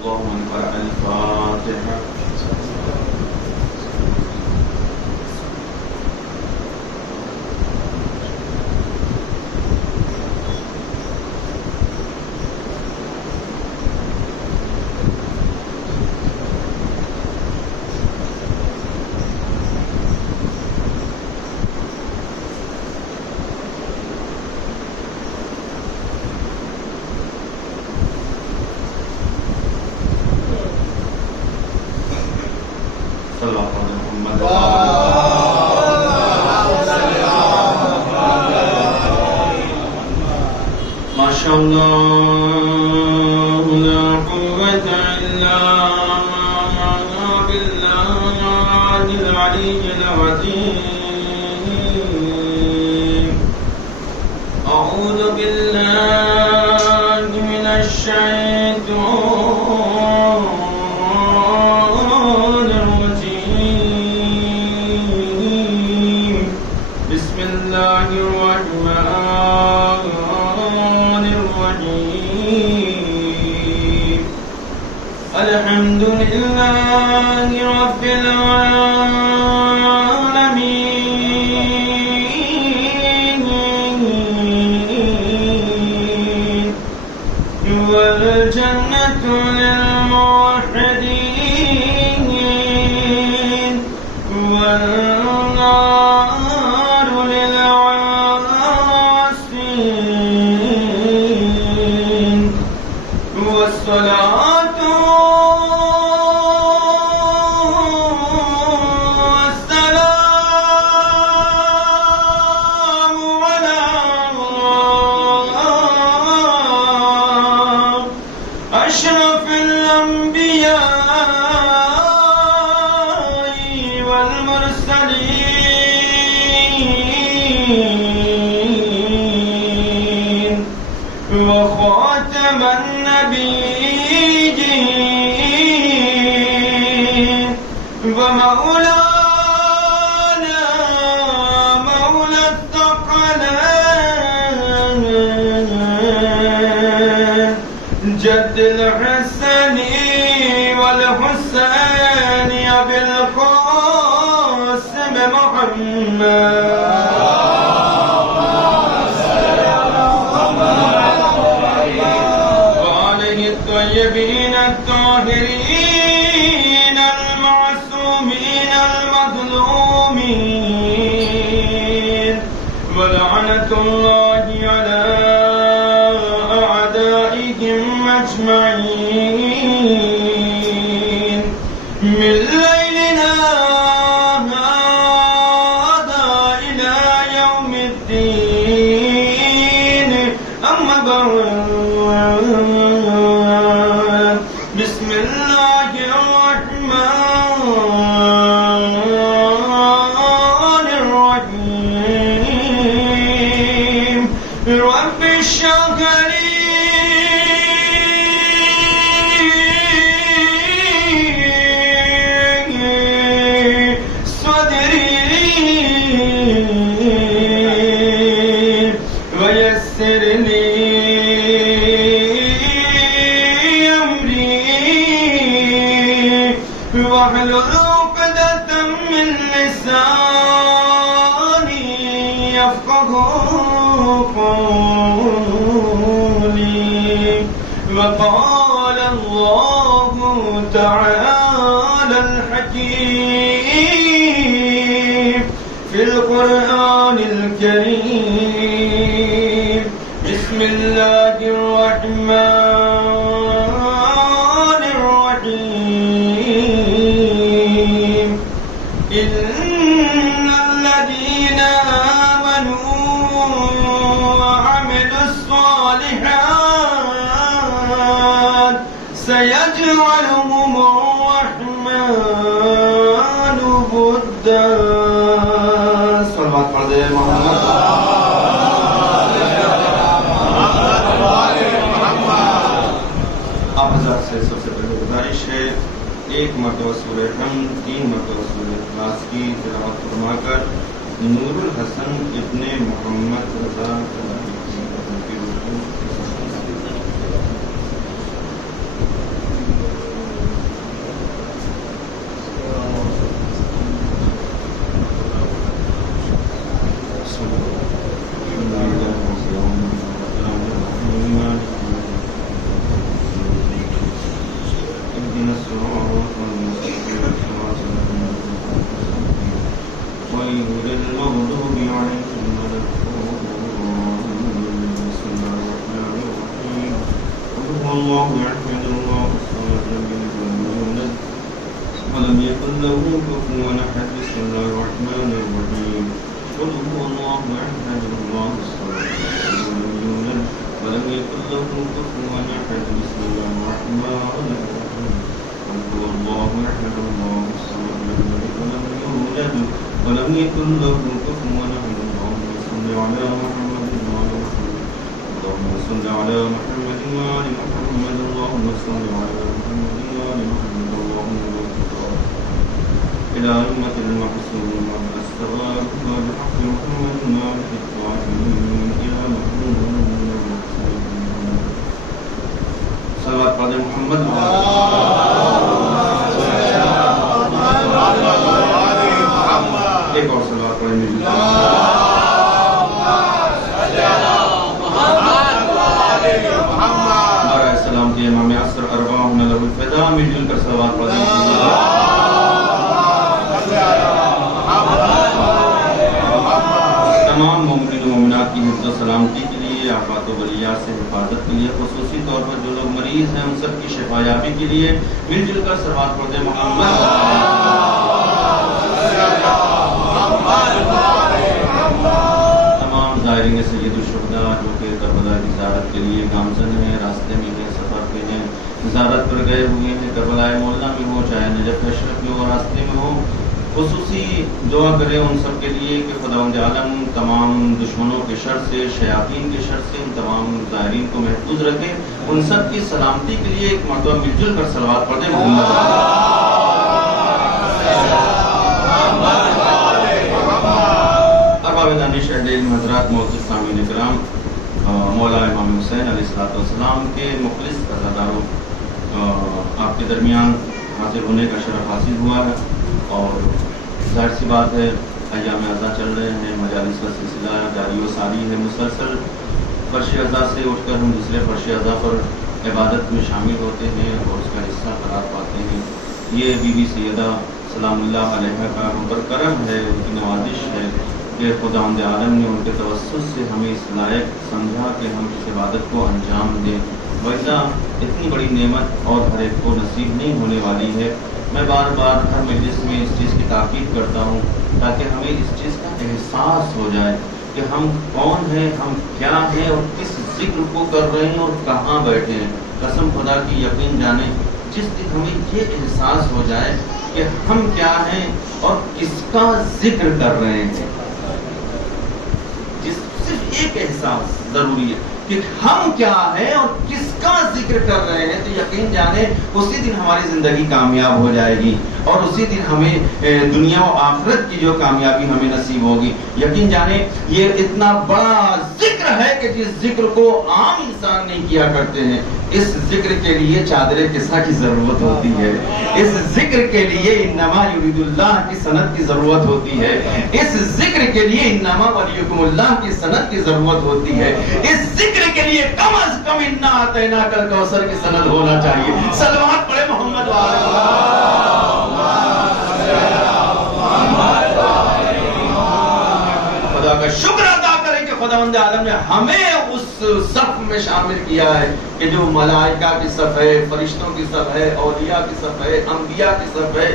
الله من قرأ الفاتحة. وقال الله تعالى الحكيم في القرآن الكريم بسم الله الرحمن الرحيم إن الذين آمنوا وعملوا الصالحات سيجعلهم الرحمن ودا. صلوات پڑھ دے محمد. آپ حضرات سے سب سے پہلے گزارش ہے ایک مرتبہ سورہ حمد 3 مرتبہ سورہ اخلاص کی تلاوت فرما کر نور الحسن ابن محمد رضا عليهم ولا الضالين. بسم الله الرحمن الرحيم. قل هو الله أحد الله الصمد لم يلد ولم يولد ولم يكن له كفوا أحد. بسم الله الرحمن الرحيم. قل هو الله أحد الله الصمد لم يلد ولم يكن له كفوا أحد. بسم الله الرحمن الرحيم. قل هو الله أحد الله الصمد لم يلد ولم يولد ولم يكن له كفوا أحد. اللهم صل على محمد وآل محمد. اللهم صل على محمد وآل محمد. اللهم صل على محمد وآل محمد. إلى أئمة المعصومين والأسرار والحق محمد وآله الطاهرين. إلى محمود المرسلين. صلوات على محمد ایک اور صلوات پڑھیں گے. برائے السلام کے امام عصر ارواحنا له الفداء. مل جل کر صلوات پڑھیں گے. تمام مومنین و مومنات کی حفظ و سلامتی کے لیے، آفات و بلیات سے حفاظت کے لیے، خصوصی طور پر جو لوگ مریض ہیں ان سب کی شفا یابی کے لیے مل جل کر صلوات پڑھتے ہیں. محمد تمام زائرین سید الشہداء جو کہ کربلا کی زیارت کے لیے گامزن ہیں، راستے میں ہیں، سفر پہ ہیں، زیارت پر گئے ہوئے ہیں، کربلا مولا میں ہو چاہے نجف اشرف میں ہو، راستے میں ہو، خصوصی دعا کریں ان سب کے لیے کہ خداوند عالم تمام دشمنوں کے شر سے، شیاطین کے شر سے ان تمام زائرین کو محفوظ رکھے. ان سب کی سلامتی کے لیے ایک مرتبہ مل جل کر صلوات پڑھ دیں. ارباب دانش اہل علم حضرات، معزز سامعین کرام، مولا امام حسین علیہ السلام کے مخلص عزاداروں، آپ کے درمیان حاضر ہونے کا شرف حاصل ہوا ہے. اور ظاہر سی بات ہے ایام عزا چل رہے ہیں، مجالس کا سلسلہ جاری و ساری ہے. مسلسل فرش عزا سے اٹھ کر ہم دوسرے فرش عزا پر عبادت میں شامل ہوتے ہیں اور اس کا حصہ قرار پاتے ہیں. یہ بی بی سیدہ سلام اللہ علیہ کا ہم پر کرم ہے، ان کی نوازش ہے کہ خداوند عالم نے ان کے توسط سے ہمیں اس لائق سمجھا کہ ہم اس عبادت کو انجام دیں. ویسا اتنی بڑی نعمت اور ہر ایک کو نصیب نہیں ہونے والی ہے. میں بار بار ہر مجلس میں اس چیز کی تاکید کرتا ہوں تاکہ ہمیں اس چیز کا احساس ہو جائے کہ ہم کون ہیں، ہم کیا ہیں اور کس ذکر کو کر رہے ہیں اور کہاں بیٹھے ہیں. قسم خدا کی یقین جانے جس دن ہمیں یہ احساس ہو جائے کہ ہم کیا ہیں اور کس کا ذکر کر رہے ہیں، صرف ایک احساس ضروری ہے کہ ہم کیا ہیں اور کس کا ذکر کر رہے ہیں، تو یقین جانے اسی دن ہماری زندگی کامیاب ہو جائے گی اور اسی دن ہمیں دنیا و آخرت کی جو کامیابی ہمیں نصیب ہوگی. یقین جانے یہ اتنا بڑا ذکر ہے کہ جس ذکر کو عام انسان نہیں کیا کرتے ہیں. اس ذکر کے لیے چادر کسا کی ضرورت ہوتی ہے، اس ذکر کے لیے انما یرید اللہ کی سند کی ضرورت ہوتی ہے، اس ذکر کے لیے انما ولیکم اللہ کی سند کی ضرورت ہوتی ہے، اس ذکر کے لیے کم از کم انا اعطیناک الکوثر کی سند ہونا چاہیے. صلوات پڑھے محمد خدا کا شکر ادا کریں کہ خداوند عالم نے ہمیں اس صف میں شامل کیا ہے کہ جو ملائکہ کی صف ہے، فرشتوں کی صف ہے، اولیاء کی صف ہے، انبیاء کی صف ہے.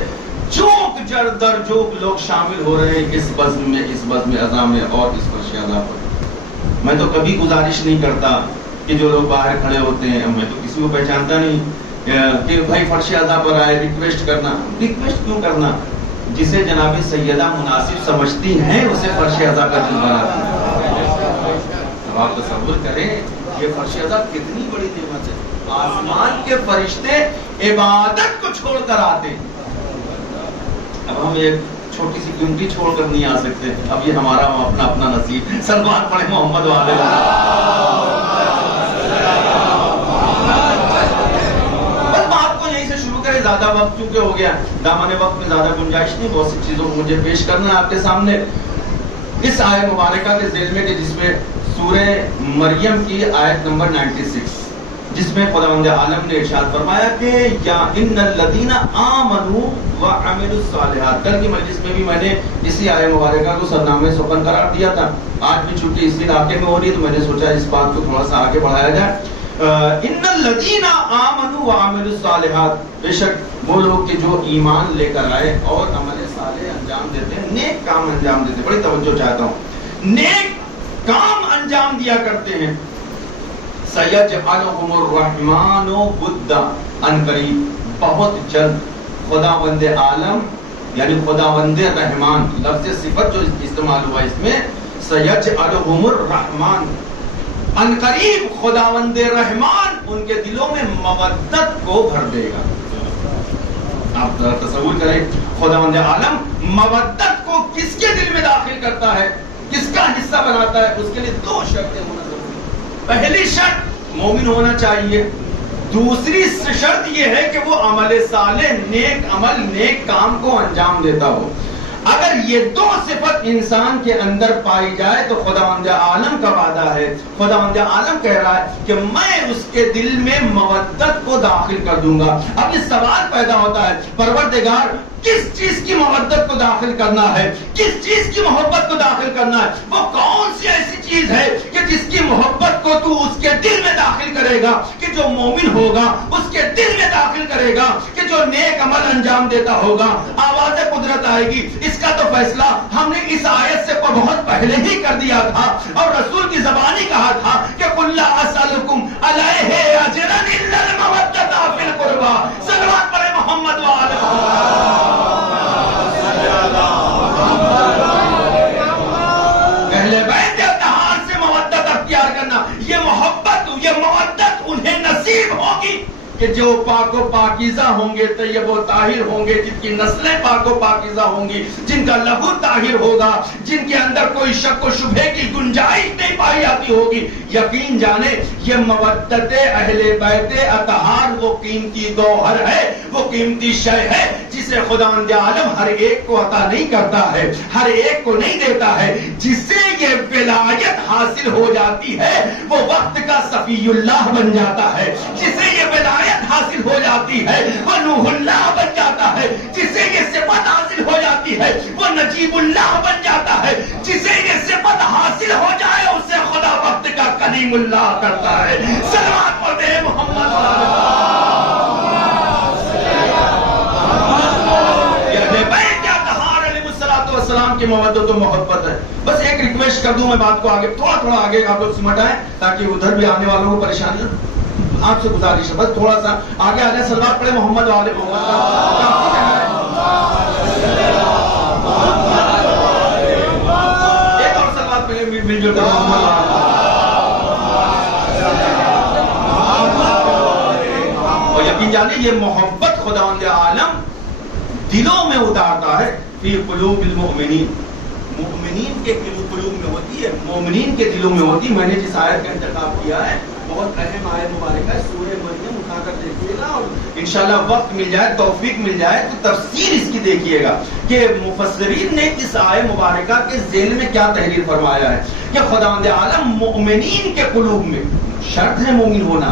جوک جر در جوک لوگ شامل ہو رہے ہیں اس بزم میں، اس بزم اعضا میں اور اس فرش اعضا پر. میں تو کبھی گزارش نہیں کرتا کہ جو لوگ باہر کھڑے ہوتے ہیں، میں تو کسی کو پہچانتا نہیں کہ بھائی فرش اعضا پر آئے، ریکویسٹ کرنا. ریکویسٹ کیوں کرنا؟ جسے جناب سیدہ مناسب سمجھتی ہیں اسے فرش اعضا کا دل بناتی ہیں. اب آپ تصور کریں یہ فرش اعضا کتنی بڑی نعمت ہے. آسمان کے فرشتے عبادت کو چھوڑ کر آتے ہیں. اب ہم ایک چھوٹی سی قیمتی چھوڑ کر نہیں آ سکتے. اب یہ ہمارا اپنا اپنا نصیب. صلوات پڑھیں محمد والے. بس بات کو یہیں سے شروع کریں، زیادہ وقت چونکہ ہو گیا، دامن وقت میں زیادہ گنجائش نہیں. بہت سی چیزوں کو مجھے پیش کرنا ہے آپ کے سامنے. اس آیت مبارکہ کے ذیل میں کہ جس میں سورہ مریم کی آیت نمبر 96 جس میں خداوند عالم نے ارشاد فرمایا کہ یا ان الذین آمنوا وعملوا الصالحات. کل کی مجلس میں بھی میں نے اسی آیہ مبارکہ کو سرنامے سخن قرار دیا تھا. آج بھی چونکہ اس علاقے میں ہو رہی ہے تو میں نے سوچا اس بات کو تھوڑا سا آگے بڑھایا جائے. ان الذین آمنوا وعملوا الصالحات، بے شک وہ لوگ کہ جو ایمان لے کر آئے اور عمل صالح انجام دیتے ہیں، نیک کام انجام دیتے ہیں. بڑی توجہ چاہتا ہوں، نیک کام انجام دیا کرتے ہیں. سَيَجْعَلُهُمُ الرَّحْمَنُ وُدًّا، ان قریب بہت جلد خداوند عالم یعنی خداوند رحمان، لفظ صفت جو استعمال ہوا اس میں، سَيَجْعَلُهُمُ الرَّحْمَنُ، ان قریب خداوند رحمان ان کے دلوں میں مودت کو بھر دے گا. آپ تصور کریں، خداوند عالم مودت کو کس کے دل میں داخل کرتا ہے، کس کا حصہ بناتا ہے؟ اس کے لیے دو شرطیں ہونا ضروری ہے. پہلی شرط مومن ہونا چاہیے، دوسری شرط یہ ہے کہ وہ عمل صالح، نیک عمل، نیک کام کو انجام دیتا ہو. اگر یہ دو صفت انسان کے اندر پائی جائے تو خداوند عالم کا وعدہ ہے، خداوند عالم کہہ رہا ہے کہ میں اس کے دل میں مودت کو داخل کر دوں گا. اب یہ سوال پیدا ہوتا ہے، پروردگار کس چیز کی مودت کو داخل کرنا ہے، کس چیز کی محبت کو داخل کرنا ہے؟ وہ کون سی ایسی چیز ہے کہ جس کی محبت کو تو اس کے دل میں داخل کرے گا، کہ جو مومن ہوگا اس کے دل میں داخل کرے گا، کہ جو نیک عمل انجام دیتا ہوگا؟ آواز قدرت آئے گی. اس کا تو فیصلہ ہم نے اس آیت سے بہت پہلے ہی کر دیا تھا اور رسول کی زبانی کہا تھا کہ قُل لَا أَسْأَلُكُمْ عَلَيْهِ أَجْرًا إِلَّا الْمَوَدَّةَ فِي الْقُرْبَى. صلوات پڑھیں محمد وآلہ. اہل بیت اطہار سے مودت اختیار کرنا، یہ محبت، یہ مودت انہیں نصیب ہوگی کہ جو پاک و پاکیزہ ہوں گے، طیب و طاہر ہوں گے، جن کی نسلیں پاک و پاکیزہ ہوں گی، جن کا لہو طاہر ہوگا، جن کے اندر کوئی شک و شبہے کی گنجائش نہیں پائی جاتی ہوگی. یقین جانے یہ مودت اہل بیت اطہار وہ قیمتی گوہر ہے، وہ قیمتی شے ہے جسے خداوند عالم ہر ایک کو عطا نہیں کرتا ہے، ہر ایک کو نہیں دیتا ہے. جسے یہ ولایت حاصل ہو جاتی ہے وہ وقت کا صفی اللہ بن جاتا ہے. جسے یہ ولایت حاصل ہو جاتی ہے وہ نوح اللہ بن جاتا ہے. جسے یہ صفت حاصل ہو جاتی ہے وہ نجیب اللہ بن جاتا ہے. جسے یہ صفت حاصل ہو جائے اسے خدا وقت کا کلیم اللہ کرتا ہے. صلوات پڑھتے ہیں محمد السلام کی مودت و محبت ہے. بس ایک ریکویسٹ کر دوں، میں بات کو آگے تھوڑا آگے آپ لوگ سمٹ آئیں تاکہ ادھر بھی آنے والوں کو پریشانی ہو. آپ سے گزارش ہے بس تھوڑا سا آگے آ جائیں. صلوات پڑھیں محمد والے محمد. ایک اور صلوات پڑھیں مل جل کر محمد. اور یقین جانے یہ محبت خداوند عالم دلوں میں اتارتا ہے. فی قلوب المؤمنین، مؤمنین کے قلوب میں ہوتی ہے، مومنین کے دلوں میں ہوتی ہے. میں نے جس آیت کا انتخاب کیا ہے بہت اہم آیت مبارکہ ہے، سورہ مریم. اٹھا کر دیکھیے گا اور انشاءاللہ وقت مل جائے، توفیق مل جائے تو تفسیر اس کی دیکھیے گا کہ مفسرین نے اس آیت مبارکہ کے ذیل میں کیا تحریر فرمایا ہے کہ خداوند عالم مومنین کے قلوب میں، شرط ہے مومن ہونا،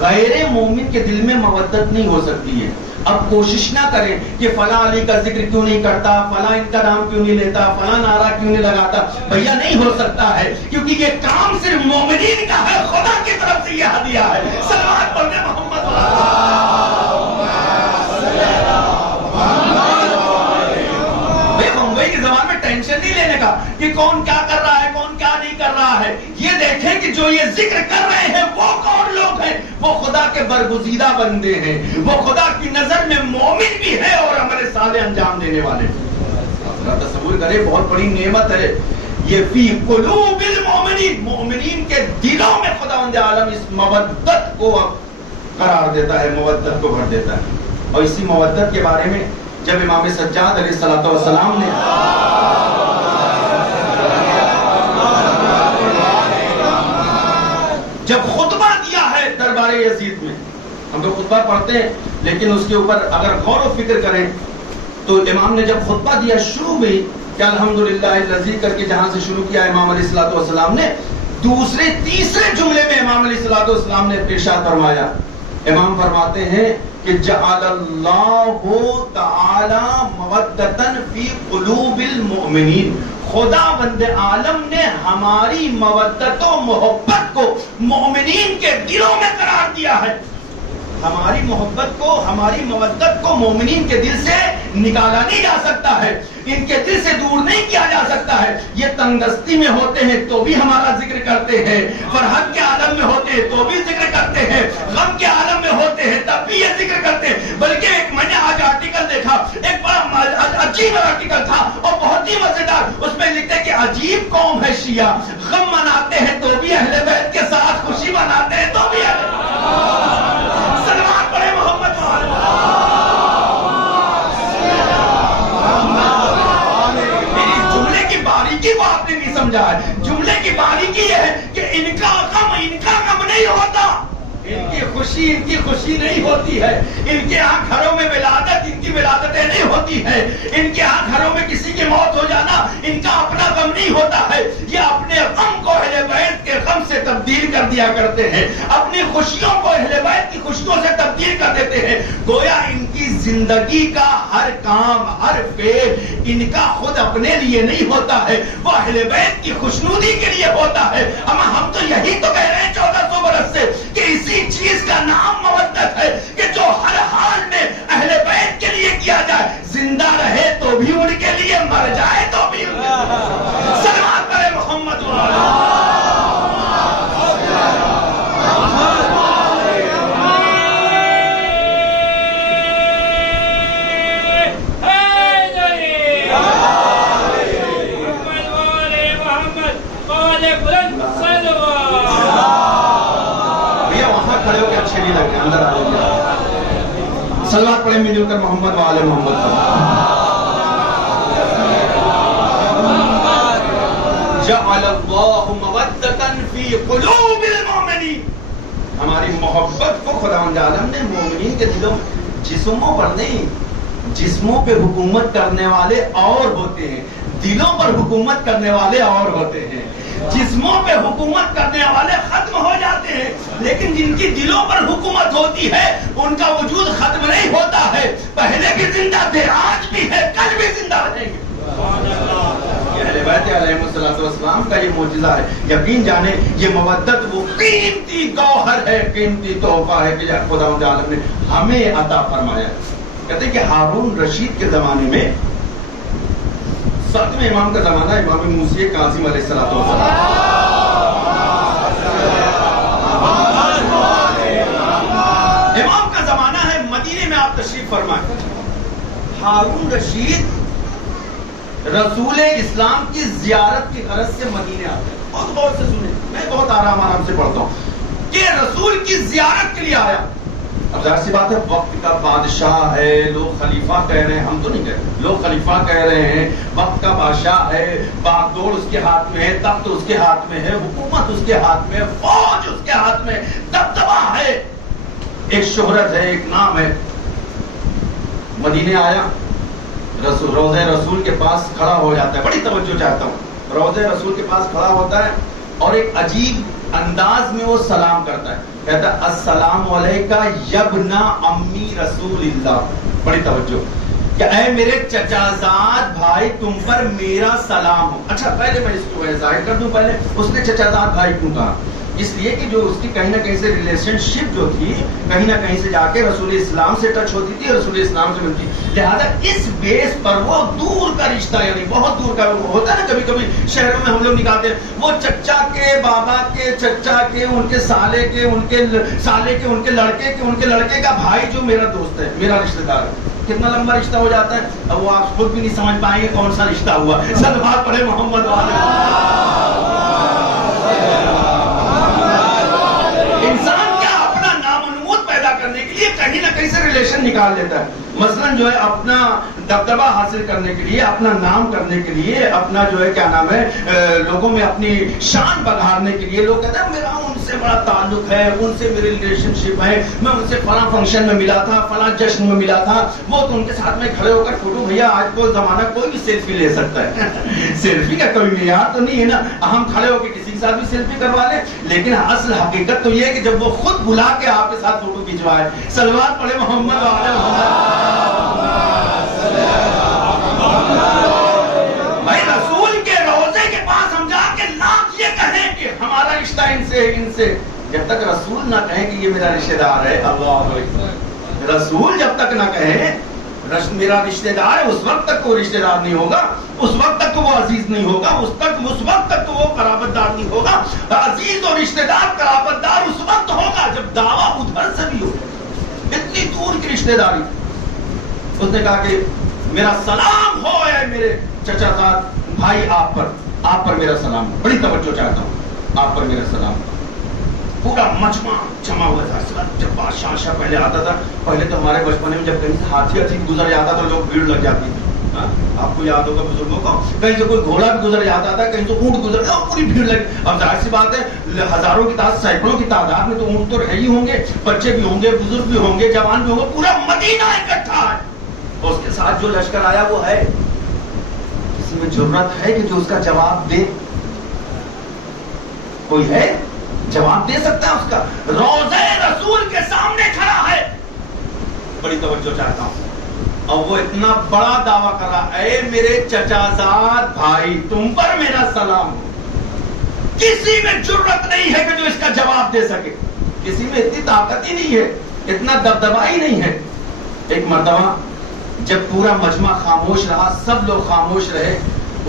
غیر مومن کے دل میں مودت نہیں ہو سکتی ہے. اب کوشش نہ کریں کہ فلاں علی کا ذکر کیوں نہیں کرتا، فلاں ان کا نام کیوں نہیں لیتا، فلاں نعرہ کیوں نہیں لگاتا. بھیا نہیں ہو سکتا ہے کیونکہ یہ کام صرف مومنین کا ہے، خدا کی طرف سے یہ ہدیہ ہے. صلوات پڑھیں محمد. بمبئی کی زبان میں ٹینشن نہیں لینے کا کہ کون کیا کر رہا ہے، کون کیا نہیں کر رہا ہے. یہ دیکھیں کہ جو یہ ذکر کر رہے ہیں وہ کون لوگ ہیں. وہ خدا کے برگزیدہ بندے ہیں، وہ خدا کی نظر میں مومن بھی ہے اور عمل صالح انجام دینے والے. تصور کریں بہت بڑی نعمت ہے یہ. فی قلوب المؤمنین، مومنین کے دلوں میں خداوند عالم اس مودت کو قرار دیتا ہے، مودت کو بھر دیتا ہے. اور اسی مودت کے بارے میں جب امام سجاد علیہ السلام نے جب خطبہ دیا ہے دربار یزید میں، ہم تو خطبہ پڑھتے ہیں لیکن اس کے اوپر اگر غور و فکر کریں تو امام نے جب خطبہ دیا شروع میں کہ الحمدللہ الذی کر کے جہاں سے شروع کیا امام علیہ السلام نے، دوسرے تیسرے جملے میں امام علیہ الصلوۃ والسلام نے ارشاد فرمایا، امام فرماتے ہیں کہ جعل اللہ تعالی مودۃ فی قلوب المؤمنین، خدا بند عالم نے ہماری مودت و محبت کو مومنین کے دلوں میں قرار دیا ہے۔ ہماری محبت کو، ہماری مودت کو مومنین کے دل سے نکالا نہیں جا سکتا ہے، ان کے دل سے دور نہیں کیا جا سکتا ہے۔ یہ تنگ دستی میں ہوتے ہیں تو بھی ہمارا ذکر کرتے ہیں، فرحت کے عالم میں ہوتے ہیں تو بھی ذکر کرتے ہیں، غم کے عالم میں ہوتے ہیں تب بھی یہ ذکر کرتے ہیں۔ بلکہ ایک میں نے آج آرٹیکل دیکھا، ایک بڑا عجیب آرٹیکل تھا اور بہت ہی مزیدار، اس میں لکھتے کہ عجیب قوم ہے شیعہ، غم مناتے ہیں تو بھی اہل بیت کے ساتھ، خوشی مناتے ہیں تو بھی سلمان پڑھے محمد باریکی کو آپ نے نہیں سمجھا ہے۔ جملے کی باریکی یہ ہے کہ ان کا غم نہیں ہوتا، ان کی خوشی نہیں ہوتی ہے، ان کے ہاں گھروں میں ولادت، ان کی ولادتیں نہیں ہوتی ہے، ان کے ہاں گھروں میں کسی کی موت ہو جانا ان کا اپنا غم نہیں ہوتا ہے، یہ اپنے غم کو اہل بیت کے غم سے تبدیل کر دیا کرتے ہیں، اپنی خوشیوں کو اہل بیت کی خوشیوں سے تبدیل کر دیتے ہیں۔ گویا ان کی زندگی کا ہر کام، ہر فعل ان کا خود اپنے لیے نہیں ہوتا ہے، وہ اہل بیت کی خوشنودی کے لیے ہوتا ہے۔ ہم تو یہی تو کہہ رہے ہیں 1400 برس سے کہ اسی چیز کا نام مودت ہے کہ جو ہر حال میں اہل بیت کے لیے کیا جائے، زندہ رہے تو بھی ان کے لیے، مر جائے تو بھی ان کے لیے۔ سلام کرے محمد کھڑے ہو کے اچھے نہیں لگے، اندر آ جائیے، صلوات پڑھیں مل کر محمد وآل محمد پر۔ جعل اللہ مودۃ فی قلوب المؤمنین، ہماری محبت کو خداوند عالم نے مومنین کے دلوں میں، جسموں پر نہیں، جسموں پہ حکومت کرنے والے اور ہوتے ہیں، دلوں پر حکومت کرنے والے اور ہوتے ہیں۔ جسموں پہ حکومت کرنے والے ختم ہو جاتے ہیں، لیکن جن کی دلوں پر حکومت ہوتی ہے ان کا وجود ختم نہیں ہوتا ہے، پہلے بھی زندہ تھے، آج بھی ہے، کل بھی زندہ رہیں گے۔ اہل بیت علیہ السلام کا یہ معجزہ ہے۔ یقین جانے یہ مودت وہ قیمتی گوہر ہے، قیمتی تحفہ ہے کہ خداوند عالم نے ہمیں عطا فرمایا۔ کہتے ہیں کہ ہارون رشید کے زمانے میں، ساتویں امام کا زمانہ، امام موسی کاظم علیہ السلام، امام کا زمانہ ہے، مدینے میں آپ تشریف فرمائیں۔ ہارون رشید رسول اسلام کی زیارت کی غرض سے مدینے آتے ہیں۔ بہت غور سے سنیں، میں بہت آرام سے پڑھتا ہوں کہ رسول کی زیارت کے لیے آیا۔ اب ظاہر سی بات ہے، وقت کا بادشاہ ہے، لوگ خلیفہ کہہ رہے ہیں، ہم تو نہیں کہہ رہے، لوگ خلیفہ کہہ رہے ہیں، وقت کا بادشاہ ہے، باغ دوڑ اس کے ہاتھ میں ہے، تخت اس کے ہاتھ میں ہے، حکومت اس کے ہاتھ میں ہے، فوج اس کے ہاتھ میں، دبدبہ ہے، ایک شہرت ہے، ایک نام ہے۔ مدینے آیا، روضہ رسول کے پاس کھڑا ہو جاتا ہے، بڑی توجہ چاہتا ہوں، روضہ رسول کے پاس کھڑا ہوتا ہے اور ایک عجیب انداز میں وہ سلام کرتا ہے، کہتا ہے السلام علیکہ یبن امی رسول اللہ۔ بڑی توجہ کہ اے میرے چچا زاد بھائی، تم پر میرا سلام ہو۔ اچھا پہلے میں اس کو ظاہر کر دوں، پہلے اس نے چچا زاد بھائی کیوں کہا؟ اس لیے کہ جو اس کی کہیں نہ کہیں سے ریلیشن شپ جو تھی، کہیں نہ کہیں سے جا کے رسول اسلام سے ٹچ ہوتی تھی، رسول اسلام سے ملتی، لہذا اس بیس پر وہ دور کا رشتہ، یعنی بہت دور کا ہوتا ہے نا، کبھی کبھی شہروں میں ہم لوگ نکالتے ہیں، وہ چچا کے بابا کے چچا کے، ان کے سالے کے، ان کے سالے کے، ان کے لڑکے کے، ان کے لڑکے کا بھائی جو میرا دوست ہے، میرا رشتہ دار ہے، کتنا لمبا رشتہ ہو جاتا ہے، اب وہ آپ خود بھی نہیں سمجھ پائیں گے کون سا رشتہ ہوا۔ صلوات پڑھے محمد والے۔ انسان کیا اپنا نام و نمود پیدا کرنے کے لیے کہیں نہ کہیں سے ریلیشن نکال لیتا ہے۔ مثلاً جو ہے اپنا دبدبہ حاصل کرنے کے لیے، اپنا نام کرنے کے لیے، اپنا جو ہے کیا نام ہے لوگوں میں اپنی شان بڑھانے کے لیے لوگ کہتے ہیں میرا ان سے بڑا تعلق ہے، ان سے میری ریلیشن شپ ہے، میں ان سے فلاں فنکشن میں ملا تھا، فلاں جشن میں ملا تھا، وہ تو ان کے ساتھ میں کھڑے ہو کر فوٹو، بھیا آج کو زمانہ کوئی بھی سیلفی لے سکتا ہے سیلفی کا کوئی معیار تو نہیں ہے نا، ہم کھڑے ہو کے کسی کے ساتھ بھی سیلفی کروا لیں، لیکن اصل حقیقت تو یہ ہے کہ جب وہ خود بلا کے آپ کے ساتھ فوٹو کھنچوائے، صلوات پڑھے محمد وعلی بھائی رسول کے روضے کے پاس ہم جا کے لاکھ یہ کہیں کہ ہمارا رشتہ ان سے، جب تک رسول نہ کہیں کہ یہ میرا رشتہ دار ہے، اللہ اکبر، رسول جب تک نہ کہیں میرا رشتہ دار ہے، اس وقت تک وہ رشتہ دار نہیں ہوگا، اس وقت تک وہ عزیز نہیں ہوگا، اس وقت تک وہ قرابت دار نہیں ہوگا۔ عزیز اور رشتہ دار قرابت دار اس وقت ہوگا جب دعویٰ ادھر سے بھی ہوگا، اتنی دور کی رشتہ داری۔ اس نے کہا کہ میرا سلام ہو اے میرے چچا زاد بھائی، آپ پر میرا سلام، بڑی توجہ چاہتا ہوں، آپ پر میرا سلام۔ پورا مجمع جمع ہوا تھا، جب بادشاہ شاہ پہلے آتا تھا، پہلے تو ہمارے بچپنے میں جب کہیں سے ہاتھی گزر جاتا تو لوگ بھیڑ لگ جاتی تھی، آپ کو یاد ہوگا بزرگوں کو، کہیں سے کوئی گھوڑا بھی گزر جاتا تھا، کہیں سے اونٹ گزر جاتا، پوری بھیڑ لگی۔ اب ظاہر سی بات ہے ہزاروں کی تعداد، سینکڑوں کی تعداد میں تو اونٹ تو رہے ہی ہوں گے، بچے بھی ہوں گے، بزرگ بھی ہوں گے، جوان بھی ہوں گے، پورا مدینہ اکٹھا ہے۔ اس کے ساتھ جو لشکر آیا وہ ہے، کسی میں جرت ہے کہ جو اس کا جواب دے؟ کوئی ہے جواب دے سکتا ہے اس کا؟ روضہ رسول کے سامنے کھڑا ہے، بڑی توجہ چاہتا ہوں، اور وہ اتنا بڑا دعویٰ کر رہا، اے میرے چچا زاد بھائی، تم پر میرا سلام ہو۔ کسی میں جرت نہیں ہے کہ جو اس کا جواب دے سکے، کسی میں اتنی طاقت ہی نہیں ہے، اتنا دبدبا ہی نہیں ہے۔ ایک مرتبہ جب پورا مجمع خاموش رہا، سب لوگ خاموش رہے،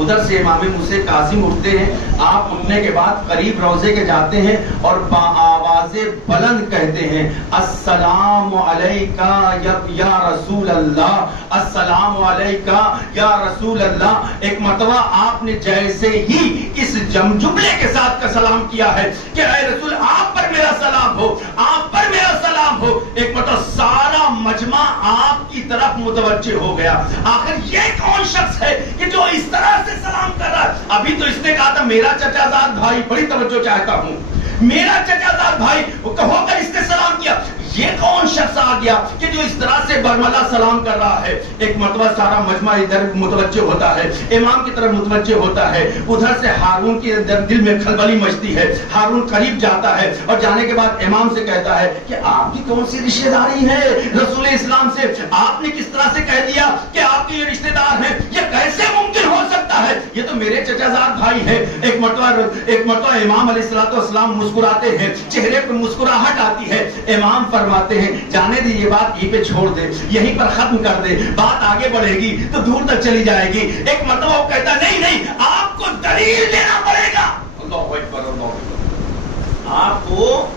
ادھر سے امام موسیٰ کاظم اٹھتے ہیں، آپ اٹھنے کے بعد قریب روضے کے جاتے ہیں اور بآواز بلند کہتے ہیں، السلام علیکہ یا رسول اللہ، السلام علیکہ یا رسول اللہ۔ ایک مرتبہ آپ نے جیسے ہی اس جملے کے ساتھ کا سلام کیا ہے کہ اے رسول آپ پر میرا سلام ہو، آپ پر میرا سلام ہو، ایک مرتبہ سارا مجمع آپ کی طرف متوجہ ہو گیا۔ آخر یہ کون شخص ہے کہ جو اس طرح سے سلام کر رہا ہے؟ ابھی تو اس نے کہا تھا میرا چچا زاد بھائی، بڑی توجہ چاہتا ہوں، میرا چچا زاد بھائی، وہ کہو کر اس نے سلام کیا۔ یہ کون شخص آ گیا کہ جو اس طرح سے برملا سلام کر رہا ہے؟ ایک مرتبہ سارا مجمع ادھر متوجہ ہوتا ہے، امام کی طرف متوجہ ہوتا ہے، ادھر سے ہارون کے دل میں کھلبلی مچتی ہے، ہارون قریب جاتا ہے اور جانے کے بعد امام سے کہتا ہے کہ آپ کی کون سی رشتہ داری ہے رسول اسلام سے؟ آپ نے کس طرح سے کہہ دیا کہ آپ کے یہ رشتہ دار ہیں؟ یہ کیسے ممکن ہو سکتا ہے؟ یہ تو میرے چچا زاد بھائی ہے۔ ایک مرتبہ امام علیہ الصلوۃ والسلام مسکراتے ہیں، چہرے پر مسکراہٹ آتی ہے، امام فرماتے ہیں جانے دے، یہ بات یہیں پہ چھوڑ دے، یہیں پر ختم کر دے، بات آگے بڑھے گی تو دور تک چلی جائے گی۔ ایک مرتبہ وہ کہتا نہیں، آپ کو دلیل دینا پڑے گا۔ اللہ اکبر، اللہ اکبر، آپ کو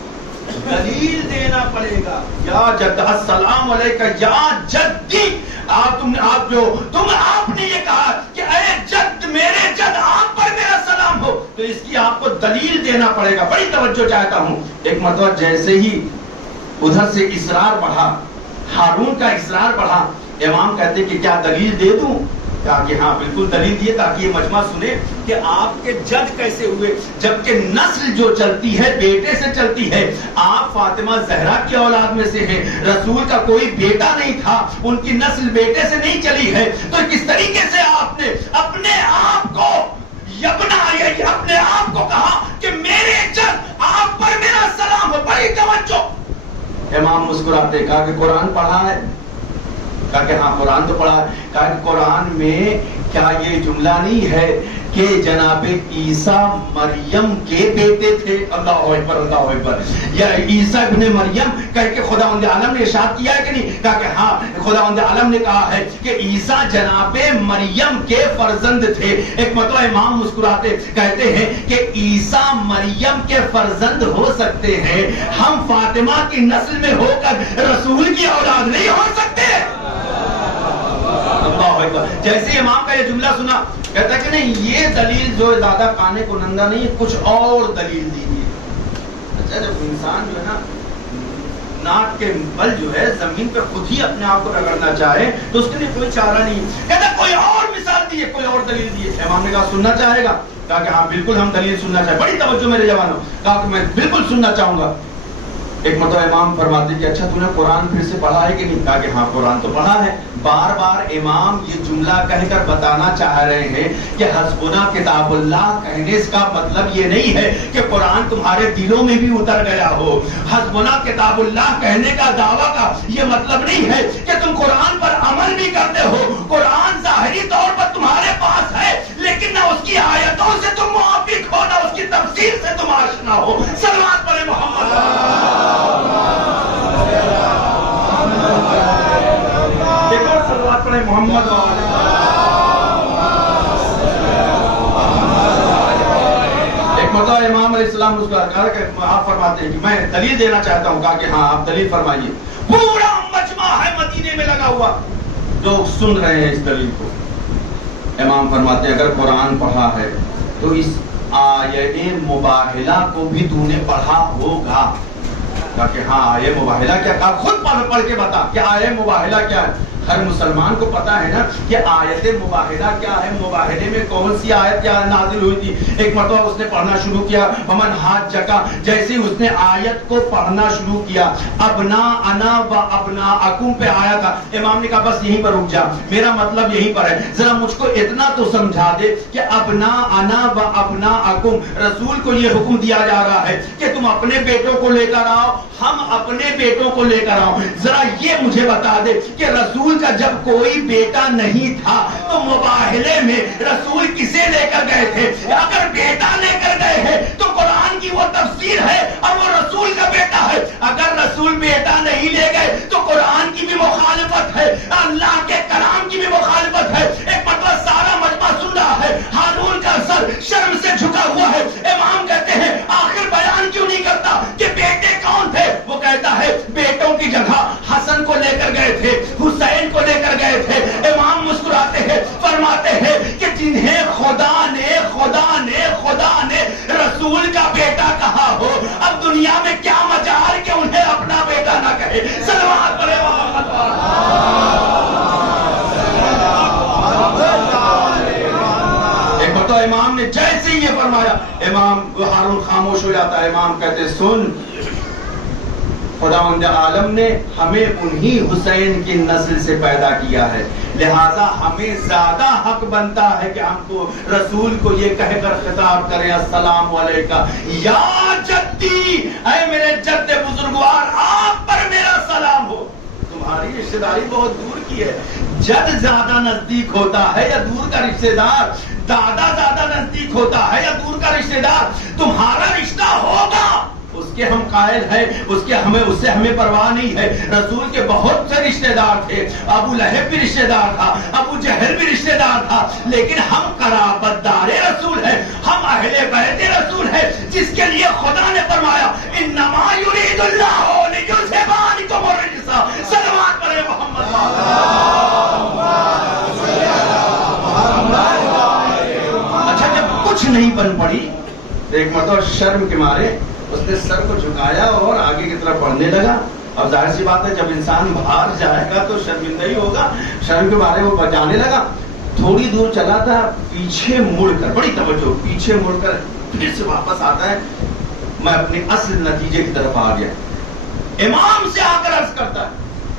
دلیل دینا پڑے گا۔ یا جد، السلام علیکہ یا جدی، آپ نے یہ کہا کہ اے جد، میرے جد، آپ پر میرا سلام ہو، تو اس کی آپ کو دلیل دینا پڑے گا۔ بڑی توجہ چاہتا ہوں۔ ایک مرتبہ جیسے ہی ادھر سے اصرار بڑھا، ہارون کا اصرار بڑھا، امام کہتے کہ کیا دلیل دے دوں؟ کہا کہ ہاں بالکل دلیل دیے، تاکہ یہ مجمع سنے کہ آپ کے جد کیسے ہوئے، جبکہ نسل جو چلتی ہے بیٹے سے چلتی ہے۔ آپ فاطمہ زہرا کی اولاد میں سے ہیں، رسول کا کوئی بیٹا نہیں تھا، ان کی نسل بیٹے سے نہیں چلی ہے، تو کس طریقے سے آپ نے اپنے آپ کو اپنے آپ کو کہا کہ میرے جد، آپ پر میرا سلام ہو؟ بڑی توجہ۔ امام مسکراتے، کہا کہ قرآن پڑھا ہے؟ کہا کہ ہاں قرآن تو پڑھا ہے۔ کہا کہ قرآن میں کیا یہ جملہ نہیں ہے کہ جناب عیسیٰ مریم کے بیٹے تھے؟ اللہ اکبر، اللہ اکبر۔ یا عیسیٰ ابن مریم کہہ کے خداوند عالم نے ارشاد کیا ہے کہ نہیں؟ کہا کہ ہاں خداوند عالم نے کہا ہے کہ عیسیٰ جناب مریم کے فرزند تھے۔ ایک مرتبہ امام مسکراتے کہتے ہیں کہ عیسیٰ مریم کے فرزند ہو سکتے ہیں، ہم فاطمہ کی نسل میں ہو کر رسول کی اولاد نہیں ہو سکتے۔ جیسے امام کا یہ جملہ سنا، کہتا کہ نہیں، یہ دلیل جو زیادہ کانے کو نندا نہیں ہے، کچھ اور دلیل دیجیے۔ اچھا جب انسان جو ہے نا ناک کے بل جو ہے زمین پہ خود ہی اپنے آپ کو رگڑنا چاہے تو اس کے لیے کوئی چارہ نہیں. کہتا کوئی اور مثال دیے, کوئی اور دلیل دیے. امام نے کہا سننا چاہے گا؟ کہا کہ ہاں بالکل ہم دلیل سننا چاہیں. بڑی توجہ میرے جوانوں. کہا کہ میں بالکل سننا چاہوں گا. ایک مرتبہ امام فرماتے کہ اچھا تو نے قرآن پھر سے پڑھا ہے کہ نہیں؟ کہا کہ ہاں قرآن تو پڑھا ہے. بار بار امام یہ جملہ کہہ کر بتانا چاہ رہے ہیں کہ حسبنا کتاب اللہ کہنے اس کا مطلب یہ نہیں ہے کہ قرآن تمہارے دلوں میں بھی اتر گیا ہو. حسبنا کتاب اللہ کہنے کا دعویٰ کا یہ مطلب نہیں ہے کہ تم قرآن پر عمل بھی کرتے ہو. قرآن ظاہری طور پر تمہارے پاس ہے لیکن نہ اس کی آیتوں سے تم موافق ہو, نہ اس کی تفسیر سے تم آشنا ہو. صلوات پڑھیں محمد. محمد ایک مرتبہ امام علیہ السلام کہا کہ آپ فرماتے ہیں کہ میں دلیل دینا چاہتا ہوں. کہا کہ ہاں آپ دلیل فرمائیے. پورا مجمع ہے مدینے میں لگا ہوا, لوگ سن رہے ہیں اس دلیل کو. امام فرماتے ہیں اگر قرآن پڑھا ہے تو اس آیت مباہلہ کو بھی تو نے پڑھا ہوگا. کہا کہ ہاں آیت مباہلہ کیا؟ کہا خود پڑھ کے بتا کہ آیت مباہلہ کیا ہے. ہر مسلمان کو پتا ہے نا کہ آیت مباہلہ کیا ہے, مباہلے میں کون سی آیت کیا نازل ہوئی تھی. ایک مرتبہ اس نے پڑھنا شروع کیا ومن حاجک, جیسے اس نے آیت کو پڑھنا شروع کیا ابنا انا و ابنا اکم پہ آیا تھا. امام نے کہا بس یہیں پر رک جا, میرا مطلب یہیں پر ہے, ذرا مجھ کو اتنا تو سمجھا دے کہ ابنا انا و ابنا اکم, رسول کو یہ حکم دیا جا رہا ہے کہ تم اپنے بیٹوں کو لے کر آؤ, ہم اپنے بیٹوں کو لے کر آؤ. ذرا یہ مجھے بتا دے کہ رسول کا جب کوئی بیٹا نہیں تھا تو مباہلے میں رسول کسے لے کر گئے تھے؟ اگر بیٹا لے کر گئے ہیں تو قرآن کی وہ تفسیر ہے اور وہ رسول کا بیٹا ہے. اگر رسول بیٹا نہیں لے گئے تو قرآن کی بھی مخالفت ہے, اللہ کے کلام کی بھی مخالفت ہے. ایک مرتبہ سارا مجمع سن رہا ہے, ہارون کا سر شرم سے جھکا ہوا ہے. امام کہتے ہیں آخر بیان کیوں نہیں کرتا کہ بیٹے کون تھے؟ وہ کہتا ہے بیٹوں کی جگہ حسن کو لے کر گئے تھے, حسین کو لے کر گئے تھے. امام مسکراتے ہیں, فرماتے ہیں کہ جنہیں خدا نے رسول کا بیٹا کہا ہو, اب دنیا میں کیا مجال کہ انہیں اپنا بیٹا نہ کہے. صلوات پڑھے محمد. ایک بار تو امام نے جیسے ہی یہ فرمایا, امام ہارون خاموش ہو جاتا ہے. امام کہتے سن, خداوند عالم نے ہمیں انہی حسین کی نسل سے پیدا کیا ہے, لہذا ہمیں زیادہ حق بنتا ہے کہ ہم کو رسول کو یہ کہہ کر خطاب کریں السلام علیکہ یا جدی, اے میرے جد بزرگوار آپ پر میرا سلام ہو. تمہاری رشتہ داری بہت دور کی ہے. جد زیادہ نزدیک ہوتا ہے یا دور کا رشتہ دار؟ دادا زیادہ نزدیک ہوتا ہے یا دور کا رشتہ دار؟ تمہارا رشتہ ہوگا اس کے ہم قائل ہیں, اس سے ہمیں پرواہ نہیں ہے. رسول کے بہت سے رشتہ دار تھے, ابو لہب بھی رشتہ دار تھا, ابو جہل بھی رشتہ دار تھا, لیکن ہم قرابت دار رسول ہیں, ہم اہل بیت رسول ہیں, جس کے لیے خدا نے فرمایا انما یرید اللہ لیذھب عنکم الرجس. صلوات پڑھیں محمد. اچھا جب کچھ نہیں بن پڑی, ایک مرتبہ شرم کے مارے اس نے سر کو جھکایا اور آگے کی طرف بڑھنے لگا. اب ظاہر سی بات ہے جب انسان باہر جائے گا تو شرمندہ ہی ہوگا. شرم کے بارے وہ بچانے لگا. تھوڑی دور چلا تھا, پیچھے مڑ کر, بڑی توجہ, پیچھے مڑ کر پھر سے واپس آتا ہے. میں اپنے اصل نتیجے کی طرف آ گیا. امام سے آ کر عرض کرتا ہے,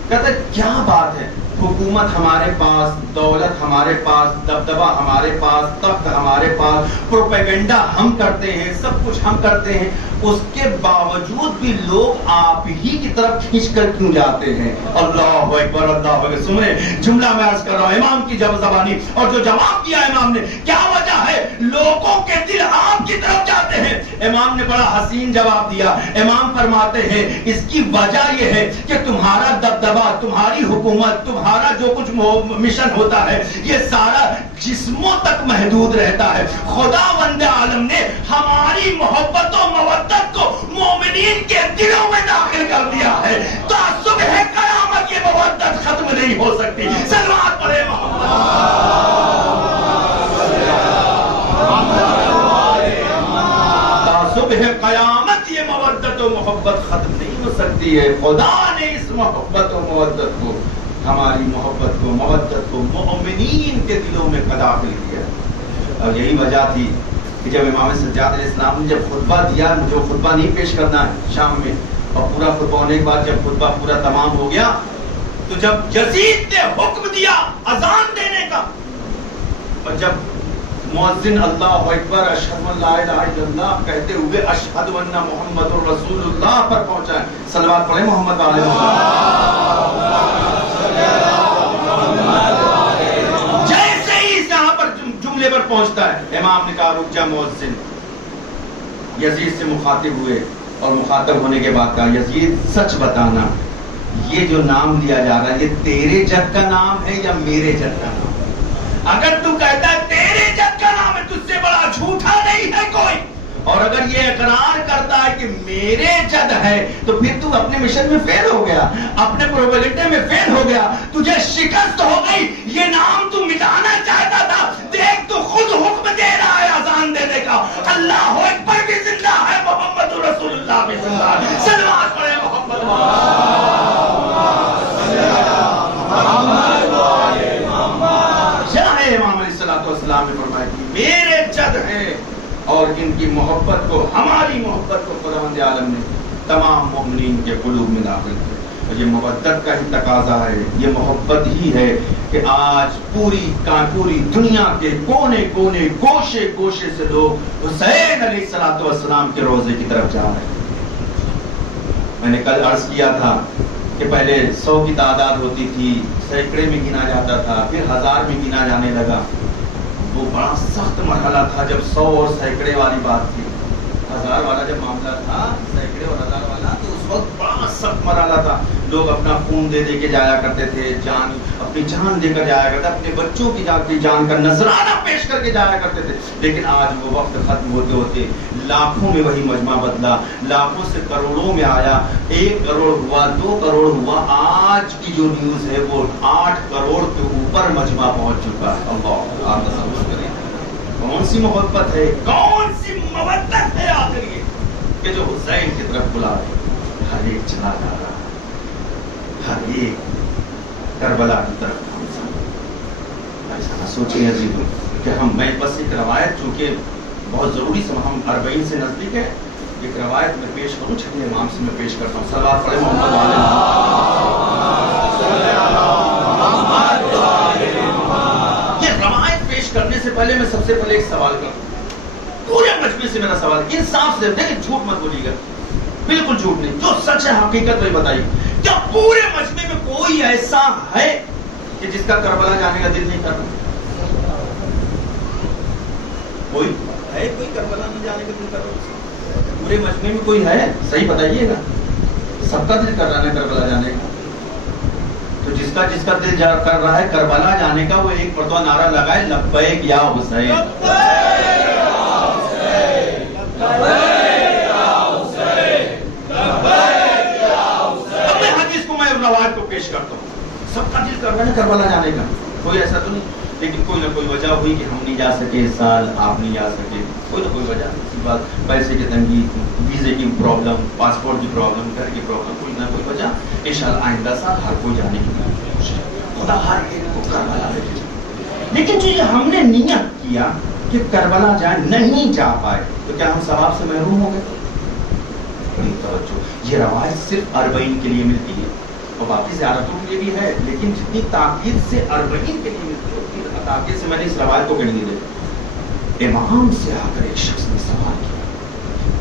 کہتا ہے کیا بات ہے, حکومت ہمارے پاس, دولت ہمارے پاس, دبدبہ ہمارے پاس, تخت ہمارے پاس, پروپیگنڈا ہم کرتے ہیں, سب کچھ ہم کرتے ہیں, اس کے باوجود بھی لوگ آپ ہی کی طرف کھینچ کر کیوں جاتے ہیں؟ اللہ اکبر, اللہ اکبر. سنیں جملہ میں عرض کر رہا ہوں, امام کی زبانی, اور جو جواب دیا امام نے, کیا وجہ ہے لوگوں کے دل آپ کی طرف جاتے ہیں؟ امام نے بڑا حسین جواب دیا. امام فرماتے ہیں اس کی وجہ یہ ہے کہ تمہارا دبدبہ, تمہاری حکومت, تمہارا جو کچھ مشن ہوتا ہے یہ سارا جسموں تک محدود رہتا ہے. خداوند عالم نے ہماری محبت و مودت کو مومنین کے دلوں میں داخل کر دیا ہے. تعصب ہے قیامت یہ مودت ختم نہیں ہو سکتی. صلوات پڑھیں محمد. تعصب ہے قیامت یہ مودت و محبت ختم نہیں ہو سکتی ہے. خدا نے اس محبت و مودت کو, ہماری محبت کو, مودت کو مومنین کے دلوں میں داخل کیا. اور یہی وجہ تھی کہ جب امام سجاد علیہ السلام نے جب خطبہ دیا, مجھے خطبہ نہیں پیش کرنا ہے شام میں, اور پورا خطبہ ہونے کے بعد جب خطبہ پورا تمام ہو گیا تو جب یزید نے حکم دیا اذان دینے کا, اور جب مؤذن اللہ اکبر اشہد ان لا الہ الا اللہ کہتے ہوئے اشہد ان محمد رسول اللہ پر پہنچا ہے, صلوات پڑھیں محمد علیہ وسلم. جیسے ہی یہاں پر جملے پر پہنچتا ہے, امام نے کہا رک جا مؤذن. یزید سے مخاطب ہوئے اور مخاطب ہونے کے بعد کہا یزید سچ بتانا, یہ جو نام لیا جا رہا ہے یہ تیرے جد کا نام ہے یا میرے جد کا نام؟ اگر تو کہتا ہے تیرے جد کا نام ہے, تجھ سے بڑا جھوٹا نہیں ہے کوئی. اور اگر یہ اقرار کرتا ہے کہ میرے جد ہے تو پھر تو اپنے مشن میں فیل ہو گیا, اپنے پروپیگنڈے میں فیل ہو گیا, تجھے شکست ہو گئی. یہ نام تو مٹانا چاہتا تھا, دیکھ تو خود حکم دے رہا ہے اذان دینے کا. اللہ اکبر بھی زندہ ہے, محمد رسول اللہ بھی زندہ ہے. صلوات پڑھیں محمد. امام علیہ الصلوۃ والسلام نے فرمایا کہ میرے جد ہیں, اور ان کی محبت کو, ہماری محبت کو خداوند عالم نے تمام مومنین کے قلوب میں داخل کیا. اور یہ مودت کا ہی تقاضا ہے, یہ محبت ہی ہے کہ آج پوری دنیا کے کونے کونے, گوشے گوشے سے لوگ حسین علیہ الصلوۃ والسلام کے روضے کی طرف جا رہے ہیں. میں نے کل عرض کیا تھا کہ پہلے 100 کی تعداد ہوتی تھی, سینکڑے میں گنا جاتا تھا, پھر 1000 میں گنا جانے لگا. وہ بڑا سخت مرحلہ تھا جب 100 اور سینکڑے والی بات تھی. 1000 والا جب معاملہ تھا, سینکڑے اور 1000 والا, تو اس وقت بڑا سخت مرحلہ تھا. لوگ اپنا خون دے دے کے جایا کرتے تھے, اپنی جان دے کر جایا کرتے, اپنے بچوں کی جان کا نذرانہ پیش کر کے جایا کرتے تھے. لیکن آج وہ وقت ختم ہوتے ہوتے لاکھوں میں وہی مجمع بدلا, لاکھوں سے کروڑوں میں آیا, 1 کروڑ ہوا, 2 کروڑ ہوا. آج کی جو نیوز ہے وہ 8 کروڑ کے اوپر مجمع پہنچ چکا ہے. اللہ آپ تصور کریں کون سی محبت ہے, کون سی مودت ہے آخر یہ کہ جو حسین کی طرف بلا رہے. ہر ایک چلا جا رہا ہے, ہر ایک کربلا کی طرف. ایسا نہ سوچیں عزیزوں کہ میں بس ایک روایت, چونکہ بہت ضروری سے ہم 40 سے نزدیک ہے, ایک روایت میں پیش کروں, چھٹے امام سے میں پیش کرتا ہوں. صلوات پڑھیں محمد علیہ. یہ روایت پیش کرنے سے پہلے میں سب سے پہلے ایک سوال کروں. پورے مجمع سے میرا سوال, انصاف سے دیکھیں, جھوٹ مت بولیے گا, بالکل جھوٹ نہیں, جو سچ ہے حقیقت وہی بتائیے. کیا پورے مجمع میں کوئی ایسا ہے کہ جس کا کربلا جانے کا دل نہیں کرتا؟ کوئی ہے, کوئی کربلا نہیں جانے کا دل کر رہا؟ پورے مجمع میں کوئی ہے؟ صحیح بتائیے گا. سب کا دل کر رہا ہے کربلا جانے کا. تو جس کا دل کر رہا ہے کربلا جانے کا, وہ ایک مرتبہ نعرہ لگائے, لبیک یا حسین. روایت کو پیش کرتا ہوں. سب کا دل کر رہا ہے کربلا جانے کا, کوئی ایسا تو نہیں, لیکن کوئی نہ کوئی وجہ ہوئی کہ ہم نہیں جا سکے اس سال, آپ نہیں جا سکے, کوئی نہ کوئی وجہ. اسی بات, پیسے کی تنگی, ویزے کی پرابلم, پاسپورٹ کی پرابلم, گھر کی پرابلم, کوئی نہ کوئی وجہ. انشاءاللہ آئندہ سال ہر کوئی جانے کی کوشش, خدا ہر ایک کو کربلا لے کے جائے. لیکن جو ہم نے نیت کیا کہ کربلا جائے, نہیں جا پائے, تو کیا ہم ثواب سے محروم ہو گئے؟ بڑی توجہ, یہ روایت صرف 40 کے لیے ملتی ہے, اور باقی زیارتوں کے لیے بھی ہے, لیکن جتنی تاکید سے 40 کے لیے ملتی ہے اتنی تاکید سے میں نے اس روایت کو کہنے دے. امام سے آ کر ایک شخص نے سوال کیا,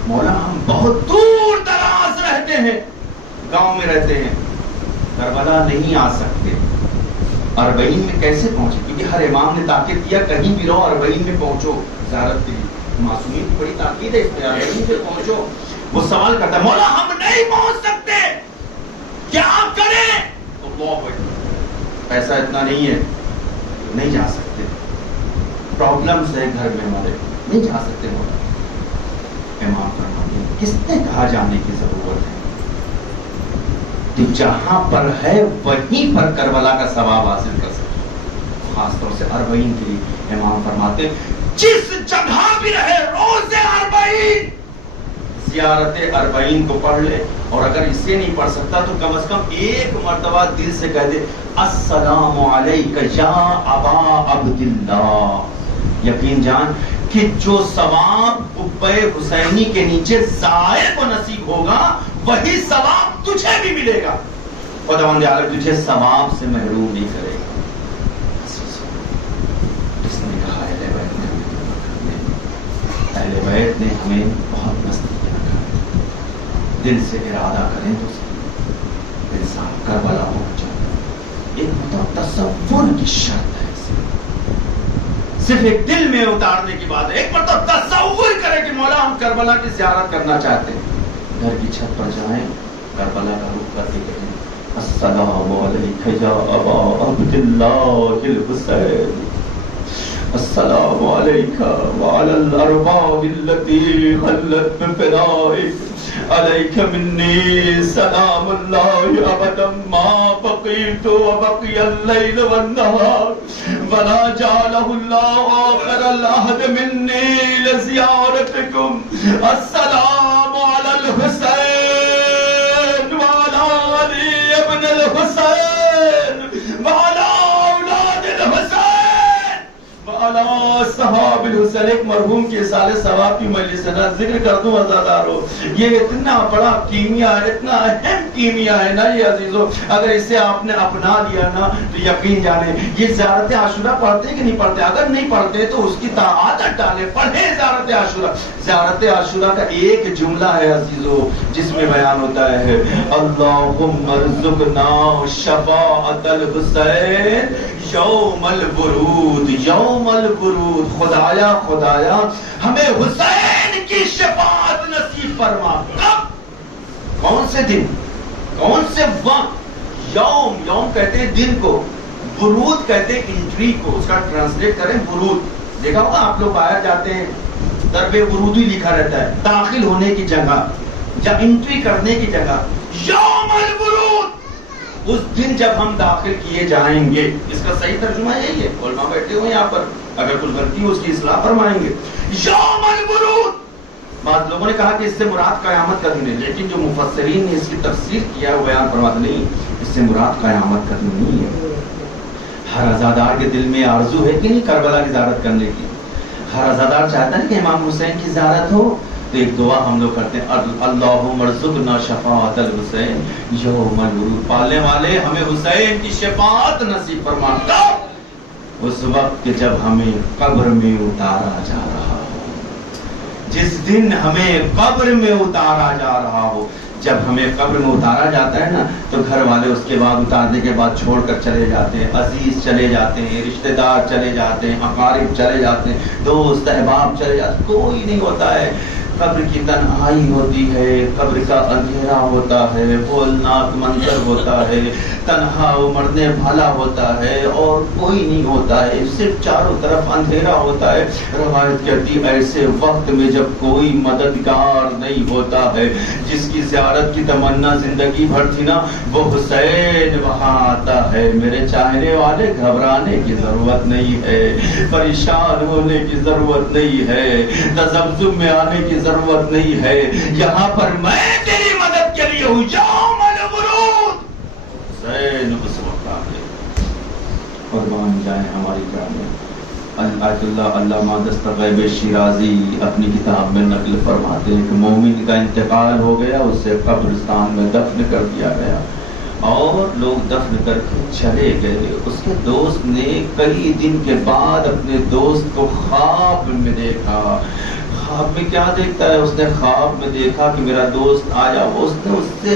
مولا ہم بہت دور دراز رہتے ہیں, گاؤں میں رہتے ہیں, کربلا نہیں آ سکتے, 40 میں کیسے پہنچے؟ کیونکہ ہر امام نے تاکید کیا کہیں بھی رہو 40 میں پہنچو زیارت کے لیے. معصومین کی بڑی تاکید ہے اس پہ, 40 میں پہنچو. وہ سوال کرتا ہے, مولا ہم نہیں پہنچ سکتے, کیا آپ کریں؟ اللہ پیسہ اتنا نہیں ہے, نہیں جا سکتے, پرابلمز ہے گھر میں ہمارے, نہیں جا سکتے. مولا امام فرماتے ہیں کس نے کہا جانے کی ضرورت ہے؟ تو جہاں پر ہے وہیں پر کربلا کا ثواب حاصل کر سکتے, خاص طور سے 40 کے لیے. امام فرماتے ہیں جس جگہ بھی رہے روزے 40 زیارت اربعین کو پڑھ لے، اور اگر اسے نہیں پڑھ سکتا تو کم از کم ایک مرتبہ دل سے کہہ دے السلام علیک یا ابا عبداللہ۔ یقین جان کہ جو ثواب قبہ حسینی کے نیچے زائر کو نصیب ہوگا وہی ثواب تجھے بھی ملے گا، خداوند عالم تجھے ثواب سے محروم نہیں کرے گا۔ اس نے کہا اہل بیت نے ہمیں بہت نزدیک رکھا ہے، دل سے ارادہ کریں تو انسان کربلا پہنچ جائے۔ ایک مطلب تصور کی شرط ہے، صرف ایک دل میں اتارنے کی بات ہے، ایک مطلب تصور کرے کہ مولا ہم کربلا کی زیارت کرنا چاہتے ہیں، گھر کی چھت پر جائیں، کربلا کا رخ کر کے کہیں السلام علیک یا ابا عبداللہ الحسین، السلام علیک وعلی الارباب التي خلت بفدائک، علیک منی سلام اللہ ابدا ما بقیت وبقی اللیل والنہار ولا جعلہ اللہ آخر العہد منی لزیارتکم، السلام علی الحسین وعلی علی ابن الحسین وعلی اولاد الحسین وعلی صحاب الحسین۔ ایک مرحوم کے سال ثواب کی مجلس ہے نا، ذکر کر دوں عزادارو، یہ اتنا بڑا کیمیا ہے، اتنا اہم کیمیا ہے نا یہ عزیزو، اگر اسے آپ نے اپنا لیا نا تو یقین جانے یہ زیارت عاشورہ پڑھتے کہ نہیں پڑھتے، اگر نہیں پڑھتے تو اس کی عادت ڈالے، پڑھے زیارت عاشورہ۔ زیارت عاشورہ کا ایک جملہ ہے عزیزو جس میں بیان ہوتا ہے اللہم ارزقنا شفاعت الحسین یوم الورود، یوم الورود، خدایا خدایا ہمیں حسین کی شفاعت نصیب فرما۔ کب؟ کون سے دن، کون سے وقت؟ یوم، یوم کہتے ہیں دن کو، ورود کہتے ہیں انٹری کو، اس کا ٹرانسلیٹ کریں ورود۔ دیکھا ہوگا آپ لوگ باہر جاتے ہیں درب ورود ہی لکھا رہتا ہے، داخل ہونے کی جگہ یا انٹری کرنے کی جگہ، یوم الورود، اس دن جب ہم داخل کیے جائیں گے۔ اس کا صحیح ترجمہ یہی ہے، علماء بیٹھے ہوئے یہاں پر، اگر کچھ غلطی ہو اس کی اصلاح فرمائیں گے۔ یوم الورود، بعض لوگوں نے کہا کہ اس سے مراد قیامت کا دن ہے، لیکن جو مفسرین نے اس کی تفسیر کیا وہ بیان فرماتے نہیں، اس سے مراد قیامت کا دن نہیں ہے۔ ہر عزادار کے دل میں آرزو ہے کہ نہیں کربلا کی زیارت کرنے کی، ہر عزادار چاہتا ہے کہ امام حسین کی زیارت ہو، تو ایک دعا ہم لوگ کرتے ہیں اللہم ارزقنا شفاعت الحسین یوم الورود، پالنے والے ہمیں حسین کی شفاعت نصیب فرما، اس وقت کہ جب ہمیں قبر میں اتارا جا رہا ہو، جس دن ہمیں قبر میں اتارا جا رہا ہو۔ جب ہمیں قبر میں اتارا جاتا ہے نا تو گھر والے اس کے بعد اتارنے کے بعد چھوڑ کر چلے جاتے ہیں، عزیز چلے جاتے ہیں، رشتہ دار چلے جاتے ہیں، اقارب چلے جاتے ہیں، دوست احباب چلے جاتے ہیں، کوئی نہیں ہوتا ہے۔ قبر کی تنہائی ہوتی ہے، قبر کا اندھیرا ہوتا ہے، ہولناک منظر ہوتا ہے، تنہا مرنے بھالا ہوتا ہے اور کوئی نہیں ہوتا ہے، صرف چاروں طرف اندھیرا ہوتا ہے۔ روایت کہتی ایسے وقت میں جب کوئی مددگار نہیں ہوتا ہے، جس کی زیارت کی تمنا زندگی بھر تھی نا، وہ حسین وہاں آتا ہے۔ میرے چاہنے والے گھبرانے کی ضرورت نہیں ہے، پریشان ہونے کی ضرورت نہیں ہے، تذبذب میں آنے کی ضرورت نہیں ہے، یہاں پر میں تیری مدد کے لیے ہوں۔ یوم الورود، حسین اس وقت آ گئے۔ قربان جائیں ہماری جانیں آیت اللہ علامہ دستغیب شیرازی اپنی کتاب میں نقل فرماتے ہیں کہ مومن کا انتقال ہو گیا، اسے قبرستان میں دفن کر دیا گیا اور لوگ دفن کر کے چلے گئے۔ اس کے دوست نے کئی دن کے بعد اپنے دوست کو خواب میں دیکھا۔ خواب میں کیا دیکھتا ہے؟ اس نے خواب میں دیکھا کہ میرا دوست آیا، اس نے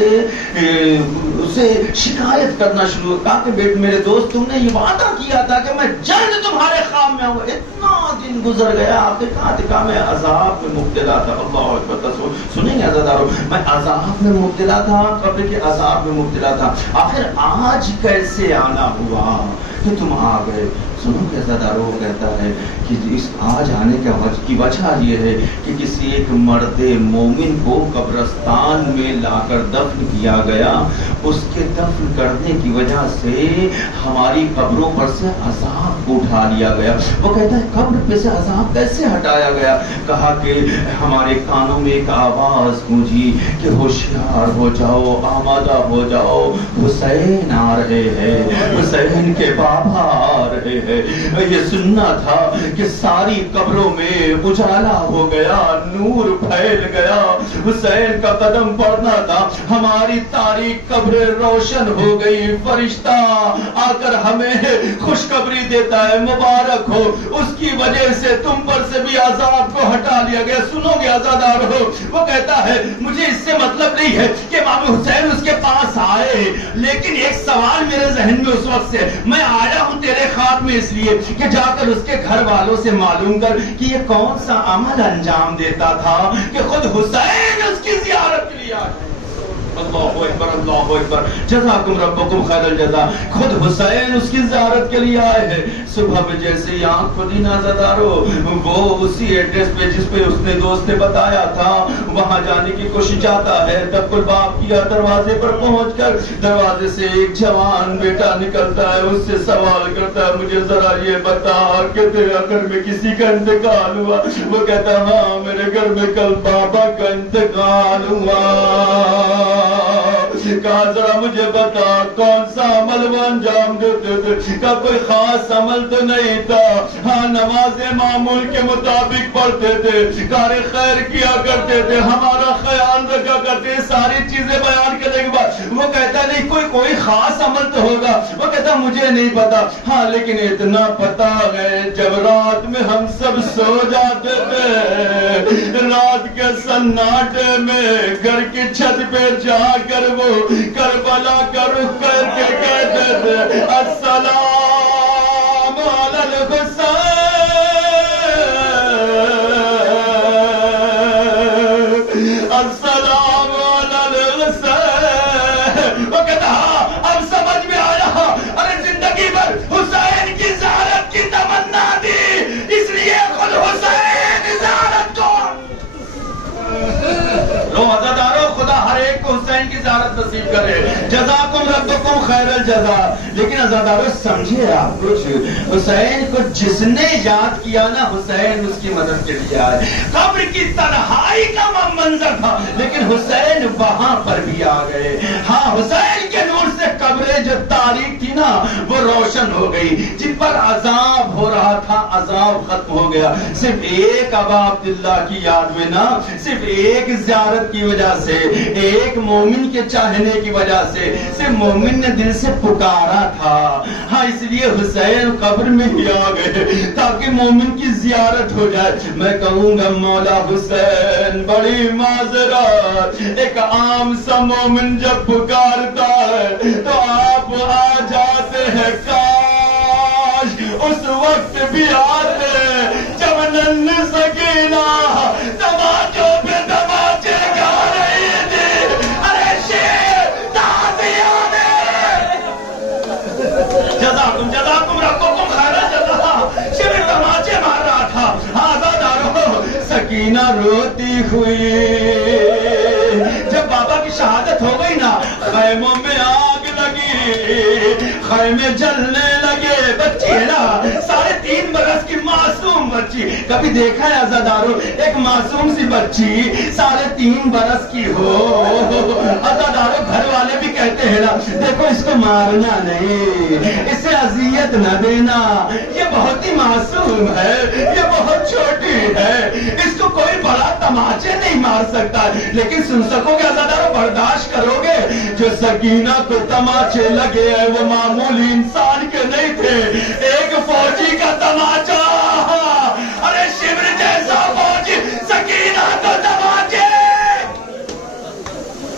اسے شکایت کرنا شروع کہا کہ بیٹ میرے دوست تم نے یہ وعدہ کیا تھا کہ میں جلد تمہارے خواب میں آؤں گا، اتنا دن گزر گیا، آپ نے کہا تھا میں عذاب میں مبتلا تھا۔ اللہ اکبر، سنیں گے عزادارو، میں عذاب میں مبتلا تھا، قبر کے عذاب میں مبتلا تھا، آخر آج کیسے آنا ہوا؟ کہ تم آ گئے. سنو کیسا دارو کہتا ہے کہ اس آج آنے کی وجہ یہ ہے کہ کسی ایک مرد مومن کو قبرستان میں لا کر دفن کیا گیا. اس کے دفن کرنے کی وجہ سے ہماری قبروں پر سے عذاب اٹھا لیا گیا. وہ کہتا ہے قبر پہ سے عذاب کیسے ہٹایا گیا؟ کہا کہ ہمارے کانوں میں ایک آواز گونجی کہ ہوشیار ہو جاؤ، آمادہ ہو جاؤ، حسین آ رہے ہیں، حسین کے بابا آ رہے ہیں. یہ سننا تھا کہ ساری قبروں میں اجالا ہو گیا، نور پھیل گیا. حسین کا قدم پڑنا تھا، ہماری تاریک قبریں روشن ہو گئی. فرشتہ آ کر ہمیں خوشخبری دیتا ہے مبارک ہو، اس کی وجہ سے تم پر سے بھی عذاب کو ہٹا لیا گیا. سنو گے عزادار ہو، وہ کہتا ہے مجھے اس سے مطلب نہیں ہے کہ امام حسین اس کے پاس آئے، لیکن ایک سوال میرے ذہن میں اس وقت سے، میں آیا ہوں تیرے خواب میں اس لیے کہ جا کر اس کے گھر والوں سے معلوم کر کہ یہ کون سا عمل انجام دیتا تھا کہ خود حسین اس کی زیارت کے لیے آئے. اللہ اکبر، اللہ اکبر، جزاکم ربکم خیر الجزا. خود حسین اس کی زیارت کے لیے آئے ہیں. صبح میں جیسے ہی آنکھ کھلی نازدارو، وہ اسی ایڈریس پہ جس پہ اس نے دوست نے بتایا تھا وہاں جانے کی کوشش جاتا ہے. دق الباب کیا، دروازے پر پہنچ کر دروازے سے ایک جوان بیٹا نکلتا ہے. اس سے سوال کرتا ہے مجھے ذرا یہ بتا کہ تیرے گھر میں کسی کا انتقال ہوا؟ وہ کہتا ہے ہاں میرے گھر میں کل بابا کا انتقال ہوا. کہا ذرا مجھے بتا کون سا عمل وہ انجام دیتے تھے؟ کا کوئی خاص عمل تو نہیں تھا، ہاں نماز معمول کے مطابق پڑھتے تھے، کار خیر کیا کرتے تھے، ہمارا خیال رکھا کرتے. ساری چیزیں بیان کرنے کے بعد وہ کہتا نہیں کوئی خاص عمل تو ہوگا. وہ کہتا مجھے نہیں پتا، ہاں لیکن اتنا پتا ہے جب رات میں ہم سب سو جاتے تھے، رات کے سناٹے میں گھر کی چھت پہ جا کر وہ کربلا کا رخ کر کے کہتے تھے السلام علی الحسین، السلام علی الحسین. وہ کہتا ہاں اب سمجھ میں آیا، ارے زندگی بھر حسین کی زیارت کی تمنا دی، اس لیے خود حسین زیارت کو روزادارو خدا ہر ایک کو حسین کی زیارت نصیب کرے. جزاکم ربکم خیر الجزا. لیکن عزادارو سمجھے آپ کچھ، حسین کو جس نے یاد کیا نا حسین اس کی مدد کے لیے آئے. قبر کی تنہائی کا منظر تھا لیکن حسین وہاں پر بھی آ گئے. ہاں حسین کے نور سے قبریں جو تاریک تھی نا وہ روشن ہو گئی، جن پر عذاب ہو رہا تھا عذاب ختم ہو گیا. صرف ایک ابا عبداللہ کی یاد میں نا، صرف ایک زیارت کی وجہ سے، ایک مومن کے چاہنے کی وجہ سے، صرف مومن نے دل سے پکارا تھا. ہاں اس لیے حسین قبر میں ہی آ گئے تاکہ مومن کی زیارت ہو جائے. میں کہوں گا مولا حسین بڑی معذرت، ایک عام سا مومن جب پکارتا ہے تو آپ آ جاتے ہیں. کاش اس وقت بھی آتے جب نن سکینہ تماچوں پہ تماچے گا رہی تھی. ارے شیر تازیانے جزاکم ربکم خیر الجزا. شیر تماچے مار رہا تھا. آزادارو سکینہ روتی ہوئی جب بابا کی شہادت ہو گئی نا، خیموں میں آگ لگی، خیمے جلنے لگے. بچی ہے نا 3.5 برس کی معصوم بچی، کبھی دیکھا ہے عزادارو ایک معصوم سی بچی 3.5 برس کی ہو؟ عزادارو گھر والے بھی کہتے ہیں نا دیکھو اس کو مارنا نہیں، اسے اذیت نہ دینا، یہ بہت ہی معصوم ہے، یہ بہت چھوٹی ہے، اس کو کوئی بڑا تماچے نہیں مار سکتا. لیکن سن سکو گے عزادارو، برداشت کرو گے؟ جو سکینہ کو تماچے لگے ہیں وہ معمولی انسان کے نہیں تھے، ایک فوجی کا تماچا. ارے شمر جیسا فوجی سکینہ کو تماچے.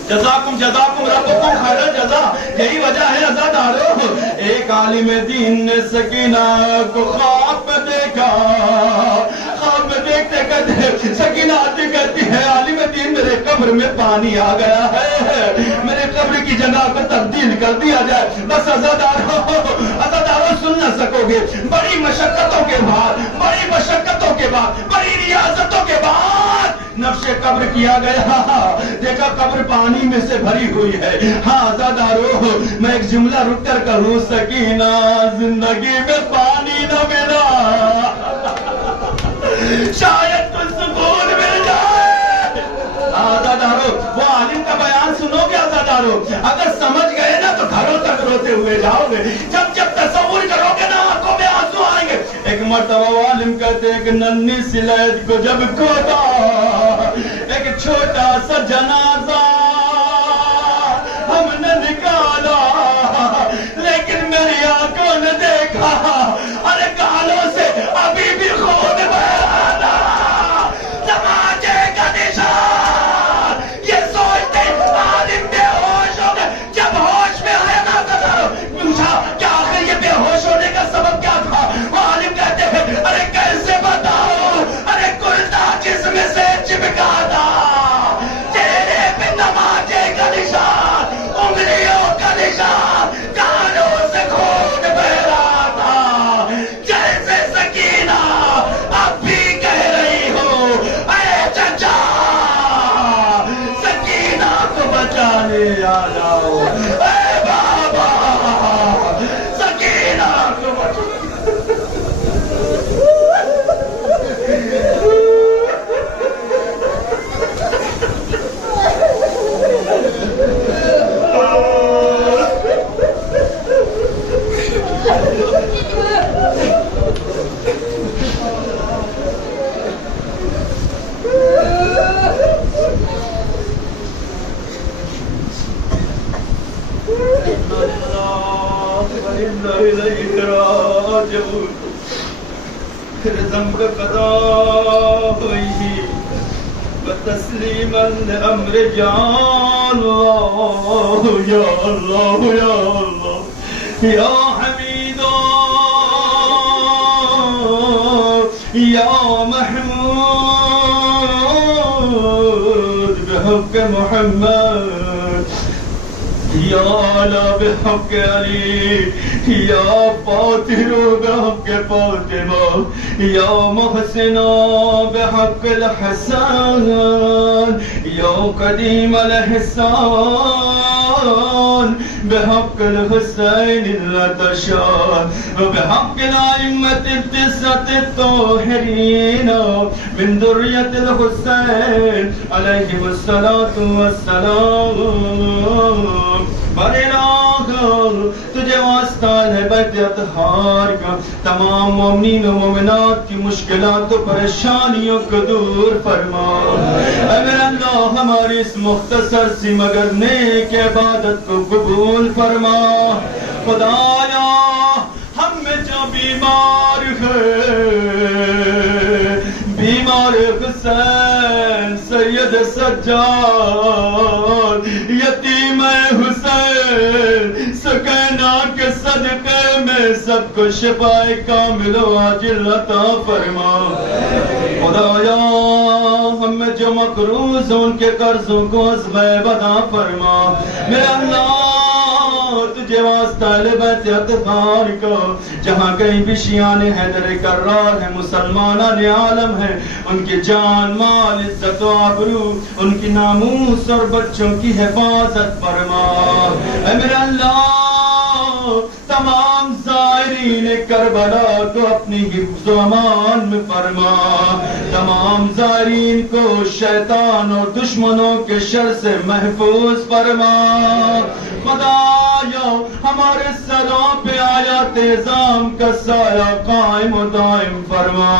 جزاکم ربکم خیر الجزا. یہی وجہ ہے عزادارو ایک عالم دین نے سکینہ کو خواب میں دیکھا. خواب میں دیکھتے کہتے سکینہ آتی کہتی ہے عالم دین میرے قبر میں پانی آ گیا ہے، میرے قبر کی جگہ کو تبدیل کر دیا جائے. بس عزادارو سننا گے. بڑی مشقتوں کے بعد, بڑی مشقتوں کے بعد, بڑی ریاضتوں کے بعد نفش قبر کیا گیا. دیکھا قبر پانی میں سے بھری ہوئی ہے. ہاں عزادارو, میں ایک جملہ رک کر کہوں, سکینہ زندگی میں پانی نہ ملا, شاید کچھ سکون مل جائے. آزادارو, وہ عالم کا بیان سنو گے آزادارو, اگر سمجھ گئے نا تو گھروں تک روتے ہوئے جاؤ گے. جب تصور کرو گے نا آنکھوں میں آنسو آئیں گے. ایک مرتبہ وہ عالم کہتے ہیں کہ ننھی سی لید کو جب کھودا, ایک چھوٹا سا جنازہ ہم نے نکالا, لیکن میری آنکھوں نے دیکھا ارے گالوں سے ابھی بھی خون بہ رہا. تماچے کا نشان, یہ سوچتے عالم بے ہوش ہو گئے. جب ہوش میں آیا نا پوچھا کیا آخر یہ بے ہوش ہونے کا سبب کیا تھا. وہ عالم کہتے ہیں ارے کیسے بتاؤ, ارے کلتا جسم سے چپکا تھا, چہرے پہ تماچے کا نشان, انگلیوں کا نشان, کانوں سے خون بہ رہا تھا. جیسے سکینہ اب بھی کہہ رہی ہو, اے چچا سکینہ کو بچانے آ جاؤ, اے بابا سکینہ کو بچانے. پھر ذنب قضا ہوئی بتسلیما لامر یا اللہ یا اللہ یا اللہ یا حمید یا محمود بحق محمد یا علی بحق علی یا فاطر بحق فاطمہ یا محسن بحق الحسن یا قدیم الحسان بحق الحسین الرتشان بحق الائمة التسعة الطاہرین من ذریة الحسین علیہ الصلاة والسلام. تجھے واسطہ ہے بیت اطہار کا, تمام مومنین و مومنات کی مشکلات و پریشانیوں کو دور فرما. اے میرے اللہ ہماری اس مختصر سی مگر نیک عبادت کو قبول فرما. خدایا ہم میں جو بیمار ہے, بیمار حسین سید سجاد یتیم حسین سکینہ کے صدقے میں سب کو شفاء کامل و عاجل عطا فرما. خدایا ہم میں جو مقروض ہیں ان کے قرضوں کو از غیب ادا فرما. میرے اللہ تجھے واسطہ اہل بیت اطہار کو, جہاں کہیں بھی شیعان حیدر کرار ہیں, مسلمانان عالم ہیں, ان کی جان مال عزت و آبرو, ان کی ناموس اور بچوں کی حفاظت فرما. اے میرے اللہ تمام زائرین کربلا کو اپنی حفظ و امان میں فرما. تمام زائرین کو شیطان اور دشمنوں کے شر سے محفوظ فرما. خدایا ہمارے سروں پہ آیات اعظام کا سایہ قائم و دائم فرما.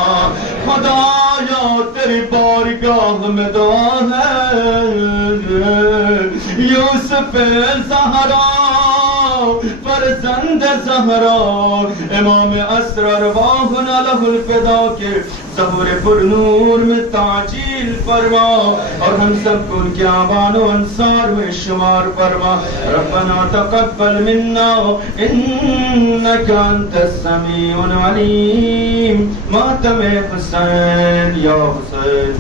خدایا تیری بارگاہ میں دعا ہے, یوسف زہرا فرزند زہرا امام اسرار واہنا لہ الفدا کے ظہور پر نور میں تعجیل فرما, اور ہم سب کو ان کے آبان و انصار میں شمار فرما. ربنا تقبل منا انك انت السمیع العلیم. ماتم حسین یا حسین.